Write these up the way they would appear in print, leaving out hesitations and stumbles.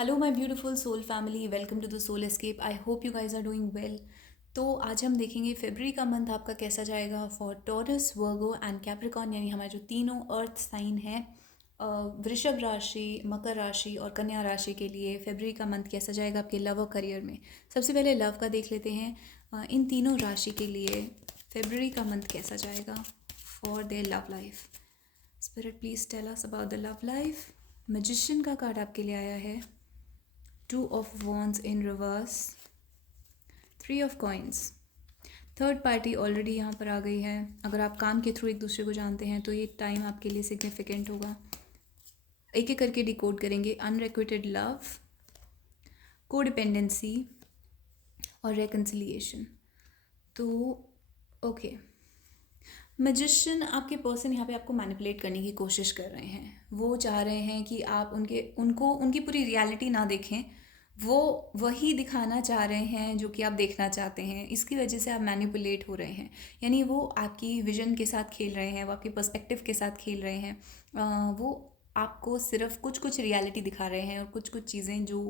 Hello my beautiful soul family, welcome to the Soul Escape. I hope you guys are doing well. तो आज हम देखेंगे फरवरी का month आपका कैसा जाएगा for taurus, Virgo and Capricorn, यानी हमारे जो तीनों अर्थ साइन हैं, वृषभ राशि, मकर राशि और कन्या राशि के लिए फरवरी का मंथ कैसा जाएगा आपके लव और करियर में। सबसे पहले लव का देख लेते हैं। इन तीनों राशि के लिए फरवरी का मंथ कैसा जाएगा for their love life. Spirit please tell us about the love life. Magician का कार्ड आपके लिए आया है, 2 of Wands in reverse, 3 of Coins। Third party already यहाँ पर आ गई है। अगर आप काम के थ्रू एक दूसरे को जानते हैं तो ये टाइम आपके लिए सिग्निफिकेंट होगा। एक एक करके डिकोड करेंगे। अनरिक्विटेड लव, कोडिपेंडेंसी और रेकन्सिलिएशन। तो ओके, मैजिशियन आपके पर्सन यहाँ पे आपको मैनिपुलेट करने की कोशिश कर रहे हैं। वो चाह रहे हैं कि आप उनकी पूरी रियलिटी ना देखें, वो वही दिखाना चाह रहे हैं जो कि आप देखना चाहते हैं। इसकी वजह से आप मैनिपुलेट हो रहे हैं, यानी वो आपकी विजन के साथ खेल रहे हैं, वो आपके पर्सपेक्टिव के साथ खेल रहे हैं। वो आपको सिर्फ कुछ कुछ रियलिटी दिखा रहे हैं और कुछ कुछ चीज़ें जो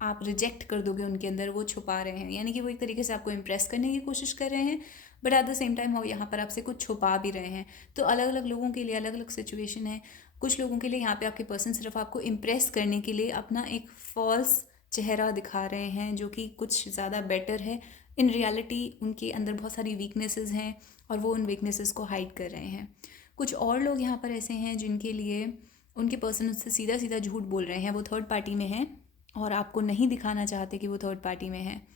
आप रिजेक्ट कर दोगे उनके अंदर वो छुपा रहे हैं। यानी कि वो एक तरीके से आपको इम्प्रेस करने की कोशिश कर रहे हैं, but at the same time वो यहाँ पर आपसे कुछ छुपा भी रहे हैं। तो अलग अलग लोगों के लिए अलग अलग सिचुएशन है। कुछ लोगों के लिए यहाँ पे आपके पर्सन सिर्फ आपको इम्प्रेस करने के लिए अपना एक फॉल्स चेहरा दिखा रहे हैं जो कि कुछ ज़्यादा बेटर है। इन रियलिटी उनके अंदर बहुत सारी वीकनेसेस हैं और वो उन वीकनेसेस को हाइड कर रहे हैं। कुछ और लोग यहाँ पर ऐसे हैं जिनके लिए उनके पर्सन उससे सीधा सीधा झूठ बोल रहे हैं। वो थर्ड पार्टी में हैं और आपको नहीं दिखाना चाहते कि वो थर्ड पार्टी में हैं,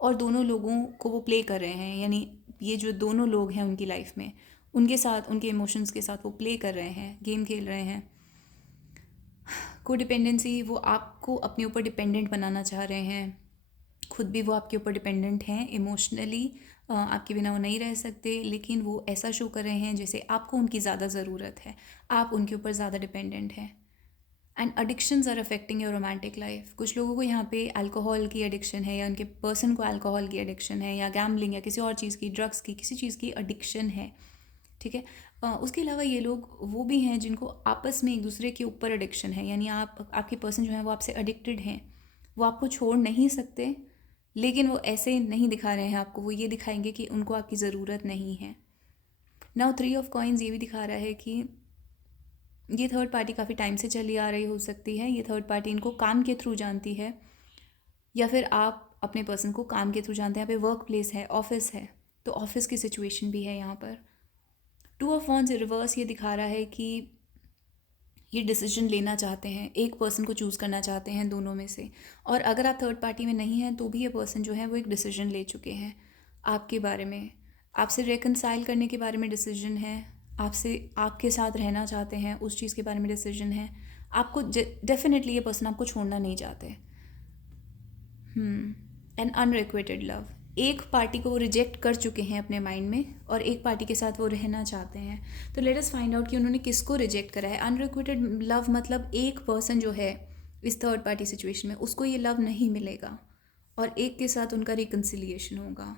और दोनों लोगों को वो प्ले कर रहे हैं। यानी ये जो दोनों लोग हैं उनकी लाइफ में, उनके साथ उनके इमोशंस के साथ वो प्ले कर रहे हैं, गेम खेल रहे हैं। कोडिपेंडेंसी, वो आपको अपने ऊपर डिपेंडेंट बनाना चाह रहे हैं। खुद भी वो आपके ऊपर डिपेंडेंट हैं इमोशनली, आपके बिना वो नहीं रह सकते, लेकिन वो ऐसा शो कर रहे हैं जैसे आपको उनकी ज़्यादा ज़रूरत है, आप उनके ऊपर ज़्यादा डिपेंडेंट हैं। And addictions are affecting your romantic life. कुछ लोगों को यहाँ पे अल्कोहल की एडिक्शन है, या उनके पर्सन को अल्कोहल की एडिक्शन है, या गैम्बलिंग या किसी और चीज़ की, ड्रग्स की, किसी चीज़ की एडिक्शन है। ठीक है। उसके अलावा ये लोग वो भी हैं जिनको आपस में एक दूसरे के ऊपर एडिक्शन है। यानी आपके पर्सन जो है वो आपसे एडिक्टेड हैं, वो आपको छोड़ नहीं सकते, लेकिन वो ऐसे नहीं दिखा रहे हैं आपको, वो ये दिखाएंगे कि उनको आपकी ज़रूरत नहीं है। नाउ 3 ऑफ कॉइन्स ये भी दिखा रहा है कि ये थर्ड पार्टी काफ़ी टाइम से चली आ रही हो सकती है। ये थर्ड पार्टी इनको काम के थ्रू जानती है, या फिर आप अपने पर्सन को काम के थ्रू जानते हैं। यहाँ पे वर्क प्लेस है, ऑफिस है, तो ऑफिस की सिचुएशन भी है यहाँ पर। 2 ऑफ वॉन्ड्स रिवर्स ये दिखा रहा है कि ये डिसीजन लेना चाहते हैं, एक पर्सन को चूज़ करना चाहते हैं दोनों में से। और अगर आप थर्ड पार्टी में नहीं हैं तो भी ये पर्सन जो है वो एक डिसीजन ले चुके हैं आपके बारे में, आपसे रेकनसाइल करने के बारे में डिसीजन है, आपसे आपके साथ रहना चाहते हैं उस चीज़ के बारे में डिसीजन है। आपको डेफिनेटली ये पर्सन आपको छोड़ना नहीं चाहते। एन अनरिक्वेटेड लव, एक पार्टी को वो रिजेक्ट कर चुके हैं अपने माइंड में और एक पार्टी के साथ वो रहना चाहते हैं। तो लेट अस फाइंड आउट कि उन्होंने किसको रिजेक्ट करा है। अनरिक्वेटेड लव मतलब एक पर्सन जो है इस थर्ड पार्टी सिचुएशन में उसको ये लव नहीं मिलेगा, और एक के साथ उनका रिकन्सिलिएशन होगा।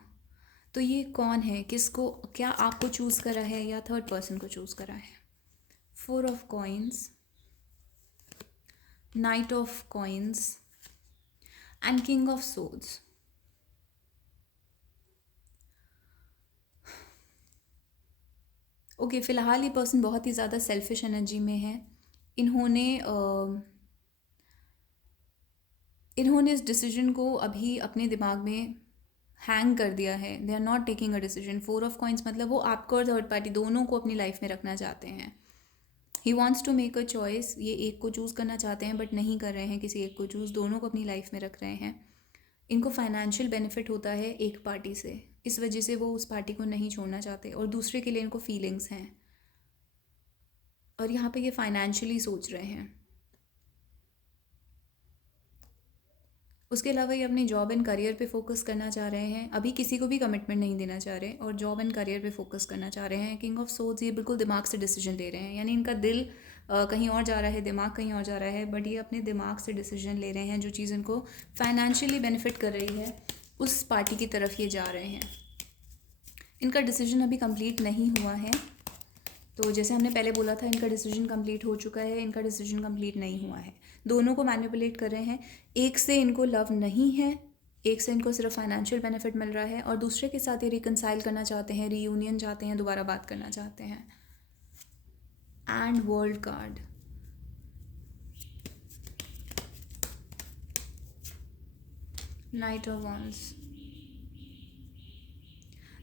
तो ये कौन है, किसको, क्या आपको चूज़ करा है या थर्ड पर्सन को चूज़ करा है। 4 of coins, night of coins and king of swords. Okay, फ़िलहाल ये पर्सन बहुत ही ज़्यादा सेल्फिश एनर्जी में है। इन्होंने इन्होंने इस डिसीजन को अभी अपने दिमाग में हैंग कर दिया है। They are not taking a decision. 4 of coins मतलब वो आपको और थर्ड पार्टी दोनों को अपनी लाइफ में रखना चाहते हैं। He wants to make a choice, ये एक को चूज़ करना चाहते हैं बट नहीं कर रहे हैं किसी एक को चूज़, दोनों को अपनी लाइफ में रख रहे हैं। इनको फाइनेंशियल बेनिफिट होता है एक पार्टी से, इस वजह से वो उस पार्टी को नहीं छोड़ना चाहते, और दूसरे के लिए इनको फीलिंग्स हैं, और यहाँ पे ये फाइनेंशियली सोच रहे हैं। उसके अलावा ये अपनी जॉब एंड करियर पे फोकस करना चाह रहे हैं। अभी किसी को भी कमिटमेंट नहीं देना चाह रहे और जॉब एंड करियर पे फोकस करना चाह रहे हैं। किंग ऑफ सोर्ड्स, ये बिल्कुल दिमाग से डिसीजन ले रहे हैं, यानी इनका दिल कहीं और जा रहा है, दिमाग कहीं और जा रहा है, बट ये अपने दिमाग से डिसीजन ले रहे हैं। जो चीज़ इनको फाइनेंशियली बेनिफिट कर रही है उस पार्टी की तरफ ये जा रहे हैं। इनका डिसीजन अभी कंप्लीट नहीं हुआ है, तो जैसे हमने पहले बोला था इनका डिसीजन कंप्लीट हो चुका है, इनका डिसीजन कंप्लीट नहीं हुआ है। दोनों को मैनिपुलेट कर रहे हैं। एक से इनको लव नहीं है, एक से इनको सिर्फ फाइनेंशियल बेनिफिट मिल रहा है, और दूसरे के साथ ये रिकनसाइल करना चाहते हैं, रीयूनियन चाहते हैं, दोबारा बात करना चाहते हैं। And world card, night of wands.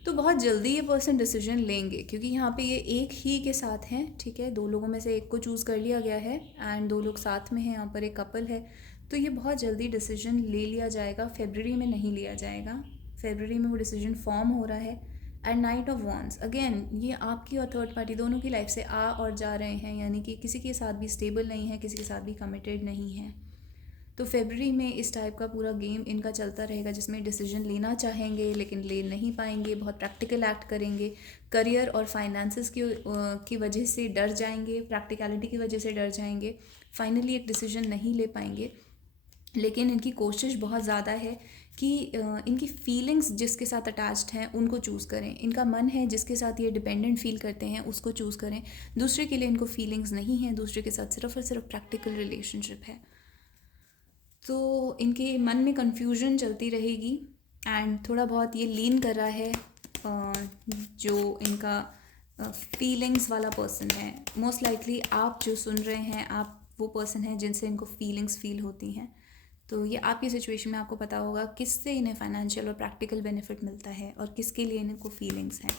तो बहुत जल्दी ये पर्सन डिसीजन लेंगे, क्योंकि यहाँ पे ये एक ही के साथ हैं, ठीक है, दो लोगों में से एक को चूज़ कर लिया गया है एंड दो लोग साथ में हैं, यहाँ पर एक कपल है। तो ये बहुत जल्दी डिसीजन ले लिया जाएगा, फेब्रुअरी में नहीं लिया जाएगा, फेब्रुअरी में वो डिसीजन फॉर्म हो रहा है। And night of wands, again ये आपकी और थर्ड पार्टी दोनों की लाइफ से आ और जा रहे हैं, यानी कि किसी के साथ भी स्टेबल नहीं है, किसी के साथ भी कमिटेड नहीं है। तो फेब्रुअरी में इस टाइप का पूरा गेम इनका चलता रहेगा, जिसमें डिसीजन लेना चाहेंगे लेकिन ले नहीं पाएंगे, बहुत प्रैक्टिकल एक्ट करेंगे, करियर और फाइनेंसेस की वजह से डर जाएंगे, प्रैक्टिकलिटी की वजह से डर जाएंगे, फाइनली एक डिसीजन नहीं ले पाएंगे। लेकिन इनकी कोशिश बहुत ज़्यादा है कि इनकी फीलिंग्स जिसके साथ अटैच्ड हैं उनको चूज़ करें, इनका मन है जिसके साथ ये डिपेंडेंट फील करते हैं उसको चूज़ करें। दूसरे के लिए इनको फीलिंग्स नहीं हैं, दूसरे के साथ सिर्फ और सिर्फ प्रैक्टिकल रिलेशनशिप है। तो इनके मन में कन्फ्यूजन चलती रहेगी एंड थोड़ा बहुत ये लीन कर रहा है जो इनका फीलिंग्स वाला पर्सन है। मोस्ट लाइकली आप जो सुन रहे हैं, आप वो पर्सन है जिनसे इनको फीलिंग्स फील होती हैं। तो ये आपकी सिचुएशन में आपको पता होगा किससे इन्हें फाइनेंशियल और प्रैक्टिकल बेनिफिट मिलता है और किसके लिए इनको फीलिंग्स हैं।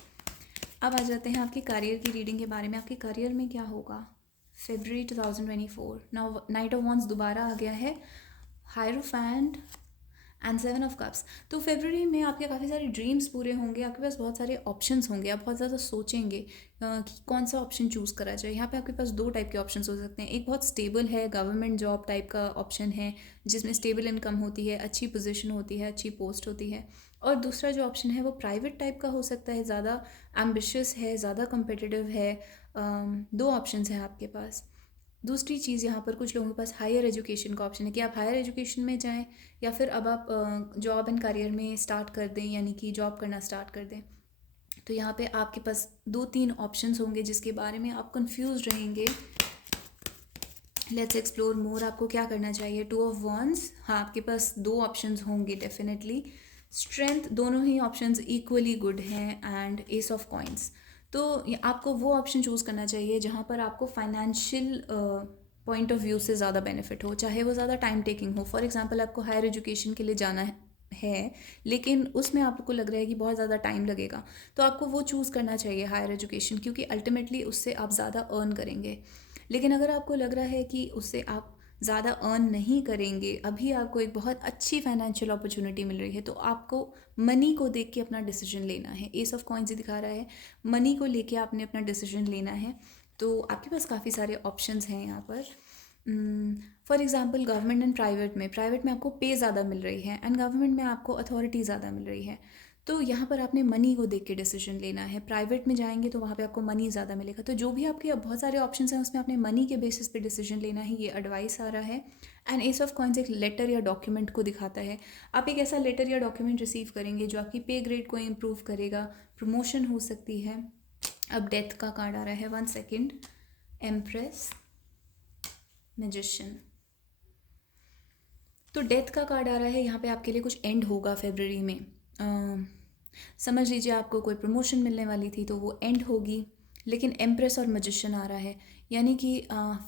अब आ जाते हैं आपके करियर की रीडिंग के बारे में। आपके करियर में क्या होगा February 2024। Now night of wands दोबारा आ गया है, हायरोफेंट एंड 7 ऑफ कप्स। तो फेब्रुअरी में आपके काफ़ी सारे ड्रीम्स पूरे होंगे, आपके पास बहुत सारे ऑप्शंस होंगे, आप बहुत ज़्यादा सोचेंगे कि कौन सा ऑप्शन चूज़ करा जाए। यहाँ पे आपके पास दो टाइप के ऑप्शंस हो सकते हैं। एक बहुत स्टेबल है, गवर्नमेंट जॉब टाइप का ऑप्शन है जिसमें स्टेबल इनकम होती है, अच्छी पोजीशन होती है, अच्छी पोस्ट होती है। और दूसरा जो ऑप्शन है वो प्राइवेट टाइप का हो सकता है, ज़्यादा एम्बिशियस है, ज़्यादा कम्पिटिटिव है। दो ऑप्शंस हैं आपके पास। दूसरी चीज़, यहाँ पर कुछ लोगों के पास हायर एजुकेशन का ऑप्शन है कि आप हायर एजुकेशन में जाएं या फिर अब आप जॉब एंड करियर में स्टार्ट कर दें, यानी कि जॉब करना स्टार्ट कर दें। तो यहाँ पे आपके पास 2-3 ऑप्शंस होंगे जिसके बारे में आप कंफ्यूज रहेंगे। Let's explore more. आपको क्या करना चाहिए? 2 ऑफ वॉन्ड्स, हाँ आपके पास दो ऑप्शंस होंगे डेफिनेटली। स्ट्रेंथ, दोनों ही ऑप्शंस इक्वली गुड हैं एंड एस ऑफ कॉइंस। तो आपको वो ऑप्शन चूज़ करना चाहिए जहाँ पर आपको फाइनेंशियल पॉइंट ऑफ व्यू से ज़्यादा बेनिफिट हो, चाहे वो ज़्यादा टाइम टेकिंग हो। फॉर एग्जांपल आपको हायर एजुकेशन के लिए जाना है लेकिन उसमें आपको लग रहा है कि बहुत ज़्यादा टाइम लगेगा, तो आपको वो चूज़ करना चाहिए हायर एजुकेशन, क्योंकि अल्टीमेटली उससे आप ज़्यादा अर्न करेंगे। लेकिन अगर आपको लग रहा है कि उससे आप ज़्यादा अर्न नहीं करेंगे, अभी आपको एक बहुत अच्छी फाइनेंशियल अपॉर्चुनिटी मिल रही है, तो आपको मनी को देख के अपना डिसीजन लेना है। एस ऑफ कॉइंस दिखा रहा है, मनी को लेके आपने अपना डिसीजन लेना है। तो आपके पास काफ़ी सारे ऑप्शंस हैं यहाँ पर। For example government and private में आपको पे ज़्यादा मिल रही है एंड गवर्नमेंट में आपको अथॉरिटी ज़्यादा मिल रही है। तो यहाँ पर आपने मनी को देख के डिसीजन लेना है। प्राइवेट में जाएंगे तो वहाँ पे आपको मनी ज़्यादा मिलेगा। तो जो भी आपके बहुत सारे ऑप्शंस हैं उसमें आपने मनी के बेसिस पे डिसीजन लेना है, ये एडवाइस आ रहा है। एंड एस ऑफ कॉइंस एक लेटर या डॉक्यूमेंट को दिखाता है। आप एक ऐसा लेटर या डॉक्यूमेंट रिसीव करेंगे जो आपकी पे ग्रेड को इम्प्रूव करेगा, प्रमोशन हो सकती है। अब डेथ का कार्ड आ रहा है, 1 सेकेंड। Empress, magician. तो डेथ का कार्ड आ रहा है, यहाँ पे आपके लिए कुछ एंड होगा फेब्रुअरी में। समझ लीजिए आपको कोई प्रमोशन मिलने वाली थी तो वो एंड होगी। लेकिन एम्प्रेस और मैजिशियन आ रहा है, यानी कि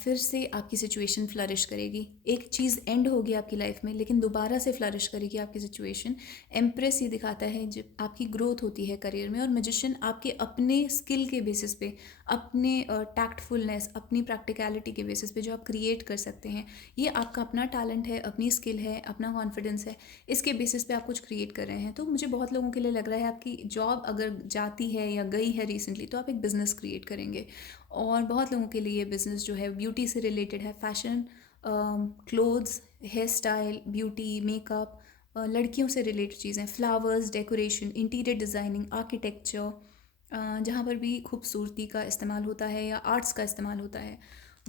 फिर से आपकी सिचुएशन फ्लरिश करेगी। एक चीज़ एंड होगी आपकी लाइफ में लेकिन दोबारा से फ्लरिश करेगी आपकी सिचुएशन। एम्प्रेस ये दिखाता है जब आपकी ग्रोथ होती है करियर में, और मैजिशियन आपके अपने स्किल के बेसिस पे, अपने टैक्टफुलनेस, अपनी प्रैक्टिकलिटी के बेसिस पे जो आप क्रिएट कर सकते हैं। ये आपका अपना टैलेंट है, अपनी स्किल है, अपना कॉन्फिडेंस है, इसके बेसिस पे आप कुछ क्रिएट कर रहे हैं। तो मुझे बहुत लोगों के लिए लग रहा है आपकी जॉब अगर जाती है या गई है रिसेंटली तो आप एक बिज़नेस क्रिएट करेंगे। और बहुत लोगों के लिए बिज़नेस जो है ब्यूटी से रिलेटेड है, fashion, clothes, hair style, beauty, makeup, लड़कियों से रिलेटेड चीज़ें, flowers, decoration, interior designing, architecture, जहाँ पर भी खूबसूरती का इस्तेमाल होता है या आर्ट्स का इस्तेमाल होता है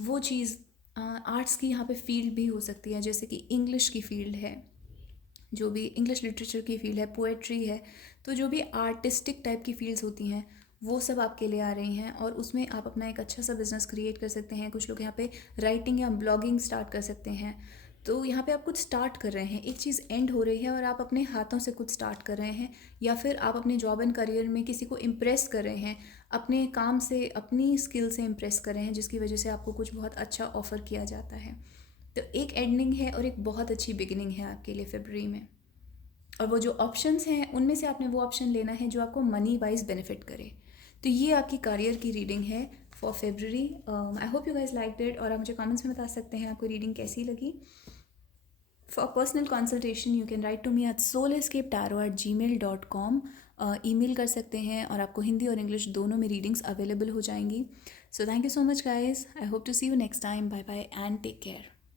वो चीज़। आर्ट्स की यहाँ पे फील्ड भी हो सकती है, जैसे कि इंग्लिश की फील्ड है, जो भी इंग्लिश लिटरेचर की फील्ड है, पोएट्री है। तो जो भी आर्टिस्टिक टाइप की फील्ड्स होती हैं वो सब आपके लिए आ रही हैं, और उसमें आप अपना एक अच्छा सा बिज़नेस क्रिएट कर सकते हैं। कुछ लोग यहाँ पे राइटिंग या ब्लॉगिंग स्टार्ट कर सकते हैं। तो यहाँ पे आप कुछ स्टार्ट कर रहे हैं, एक चीज़ एंड हो रही है और आप अपने हाथों से कुछ स्टार्ट कर रहे हैं, या फिर आप अपने जॉब एंड करियर में किसी को इम्प्रेस कर रहे हैं, अपने काम से, अपनी स्किल से इम्प्रेस कर रहे हैं, जिसकी वजह से आपको कुछ बहुत अच्छा ऑफ़र किया जाता है। तो एक एंडिंग है और एक बहुत अच्छी बिगिनिंग है आपके लिए फ़रवरी में। और वो जो ऑप्शंस हैं उनमें से आपने वो ऑप्शन लेना है जो आपको मनी वाइज बेनिफिट करे। तो ये आपकी करियर की रीडिंग है for February. I hope you guys like it, और आप मुझे कमेंट्स में बता सकते हैं आपको रीडिंग कैसी लगी। For personal consultation you can write to me at soulescapetarot@gmail.com। Email कर सकते हैं, और आपको हिंदी और इंग्लिश दोनों में रीडिंग्स अवेलेबल हो जाएंगी। So thank you so much guys, I hope to see you next time. Bye bye and take care.